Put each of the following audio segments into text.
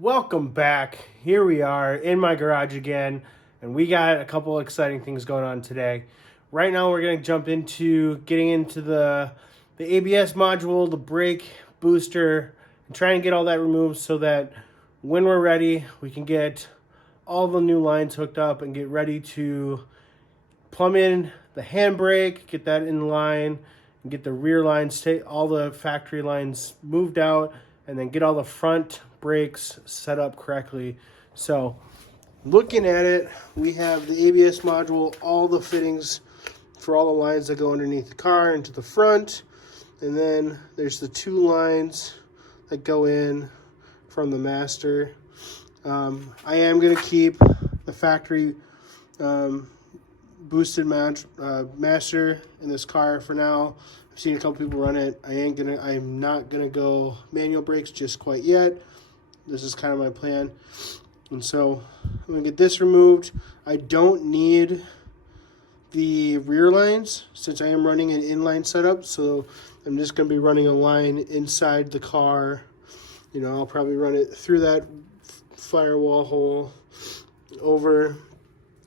Welcome back. Here we are in my garage again, and we got a couple exciting things going on today. Right now, we're going to jump into getting into the ABS module, the brake booster, and try and get all that removed so that when we're ready, we can get all the new lines hooked up and get ready to plumb in the handbrake, get that in line, and get the rear lines, all the factory lines moved out, and then get all the front brakes set up correctly. So looking at it, we have the ABS module, all the fittings for all the lines that go underneath the car into the front, and then there's the two lines that go in from the master. I am going to keep the factory boosted master in this car for now. I've seen a couple people run it. I'm not gonna go manual brakes just quite yet. This is kind of my plan. And so I'm gonna get this removed. I don't need the rear lines since I am running an inline setup, so I'm just gonna be running a line inside the car. You know, I'll probably run it through that firewall hole over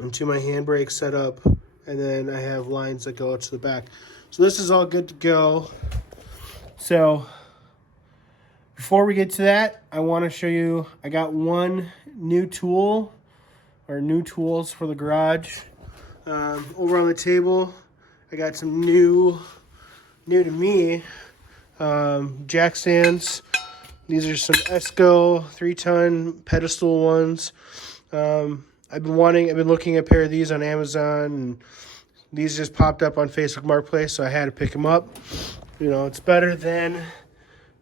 into my handbrake setup, and then I have lines that go out to the back. So this is all good to go. So before we get to that, I want to show you, I got one new tool, or new tools for the garage. Over on the table, I got some new to me jack stands. These are some Esco 3-ton pedestal ones. I've been looking at a pair of these on Amazon, and these just popped up on Facebook Marketplace, so I had to pick them up. You know, it's better than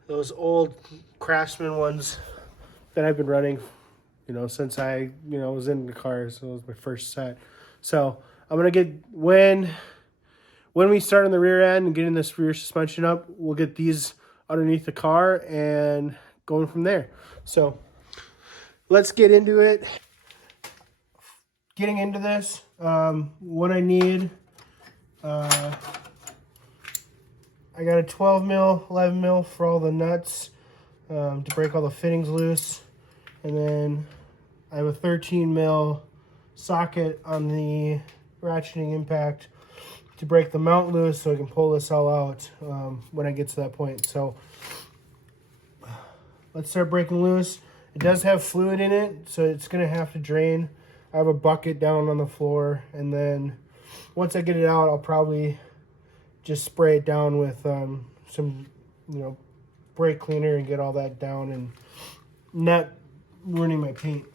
those old Craftsman ones that I've been running, you know, since I, was in the car, so it was my first set. So I'm going to get, when we start on the rear end and getting this rear suspension up, we'll get these underneath the car and going from there. So let's get into it. Getting into this, what I need, I got a 12 mil, 11 mil for all the nuts to break all the fittings loose, and then I have a 13 mil socket on the ratcheting impact to break the mount loose so I can pull this all out when I get to that point. So let's start breaking loose. It does have fluid in it, so it's going to have to drain. I have a bucket down on the floor, and then once I get it out, I'll probably just spray it down with some, brake cleaner and get all that down and not ruining my paint.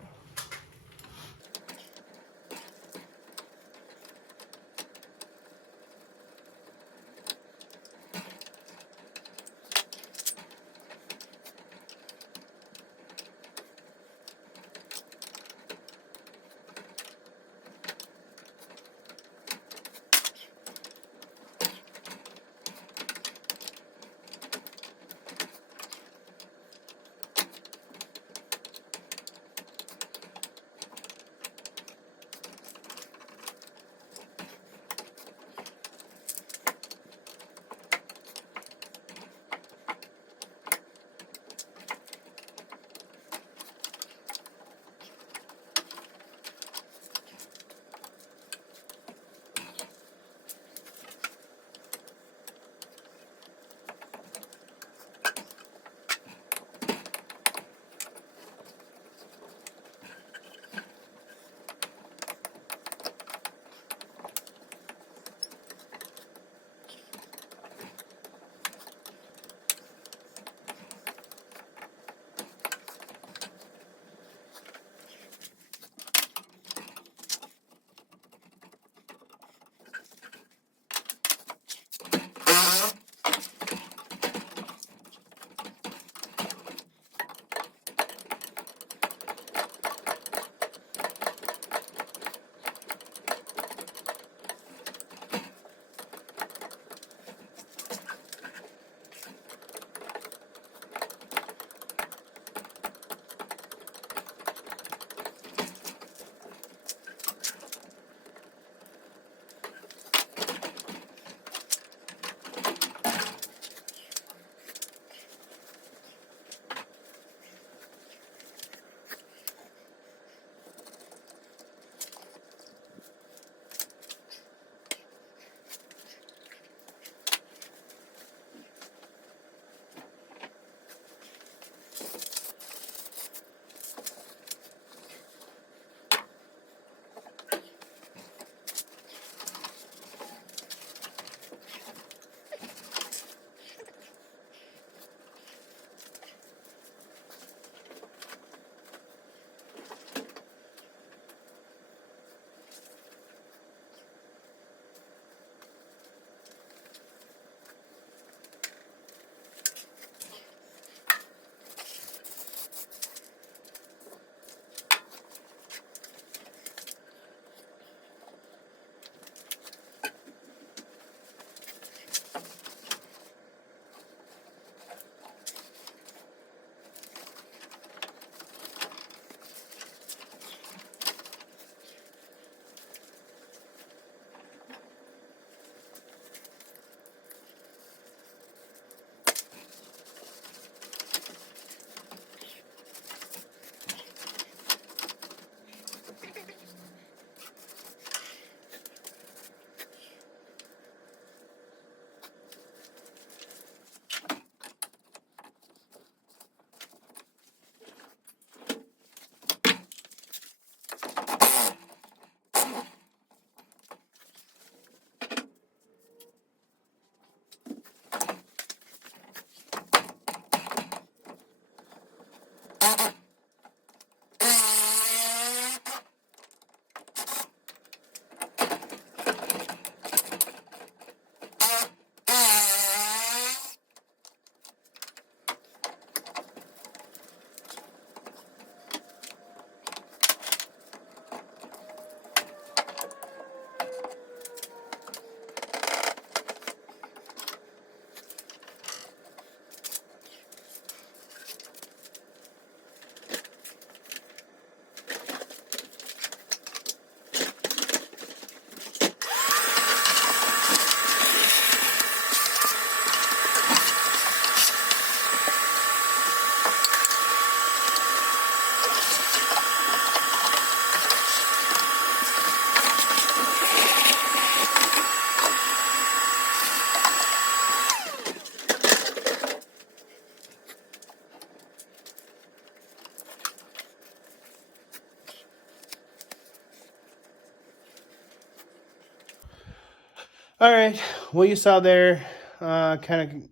All right, what you saw there, kind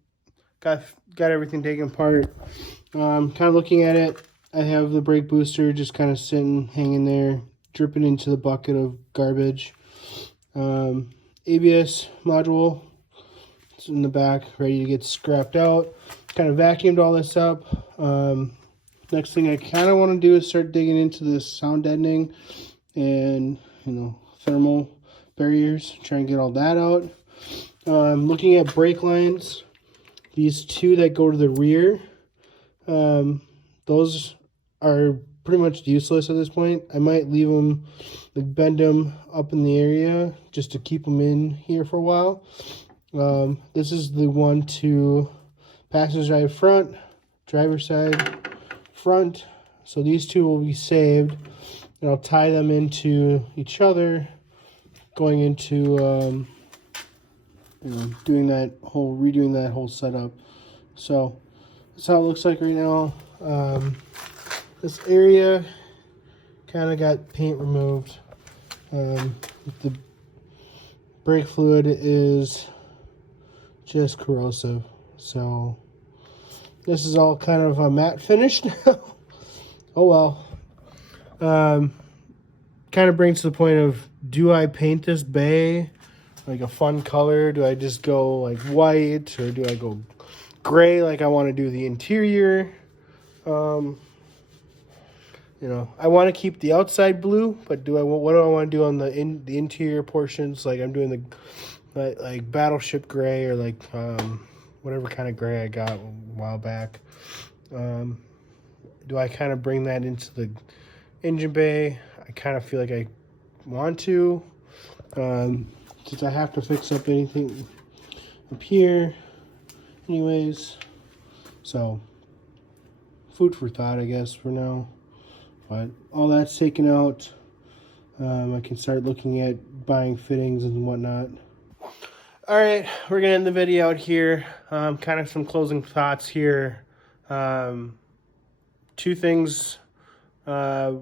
of got everything taken apart. Kind of looking at it, I have the brake booster just kind of sitting, hanging there, dripping into the bucket of garbage. ABS module, it's in the back, ready to get scrapped out. Kind of vacuumed all this up. Next thing I kind of want to do is start digging into this sound deadening and, thermal barriers, try and get all that out. Looking at brake lines, these two that go to the rear, those are pretty much useless at this point. I might leave them, bend them up in the area just to keep them in here for a while. This is the 1-2 passenger side front, driver side front. So these two will be saved, and I'll tie them into each other, going into redoing that whole setup. So that's how it looks like right now. This area kind of got paint removed. The brake fluid is just corrosive, so this is all kind of a matte finish now. Oh well. Kind of brings to the point of, do I paint this bay like a fun color? Do I just go like white, or do I go gray like I want to do the interior? I want to keep the outside blue, but what do I want to do on the interior portions? Like I'm doing the like battleship gray, or like whatever kind of gray I got a while back. Do I kind of bring that into the engine bay? I kind of feel like I want to, since I have to fix up anything up here anyways. So food for thought, I guess, for now. But all that's taken out. I can start looking at buying fittings and whatnot. All right, we're gonna end the video out here. Kind of some closing thoughts here. Two things. I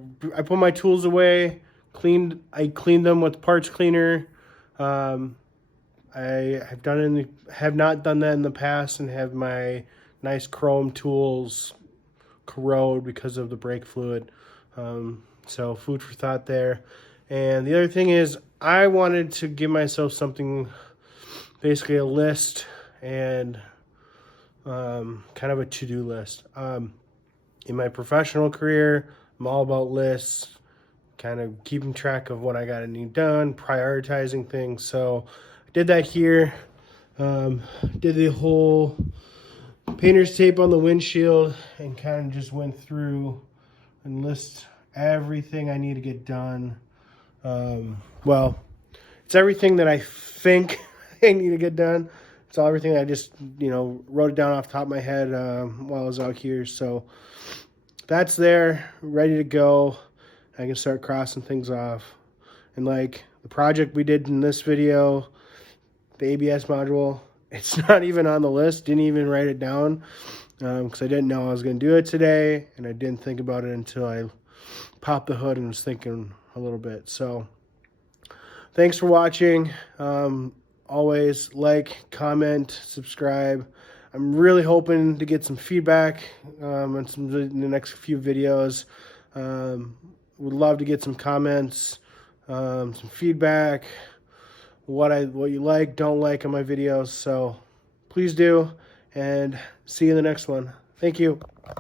put my tools away. I cleaned them with parts cleaner. I have not done that in the past, and have my nice chrome tools corrode because of the brake fluid. So food for thought there. And the other thing is, I wanted to give myself something, basically a list, and kind of a to-do list. In my professional career, I'm all about lists, kind of keeping track of what I got to need done, prioritizing things. So I did that here. Did the whole painter's tape on the windshield, and kind of just went through and list everything I need to get done. Well, it's everything that I think I need to get done. It's all everything I just, wrote it down off the top of my head while I was out here. So that's there, ready to go. I can start crossing things off. And like the project we did in this video, the ABS module, it's not even on the list. Didn't even write it down because I didn't know I was going to do it today, and I didn't think about it until I popped the hood and was thinking a little bit. So thanks for watching. Always like, comment, subscribe. I'm really hoping to get some feedback on in the next few videos. Would love to get some comments, some feedback, what you like, don't like on my videos. So please do, and see you in the next one. Thank you.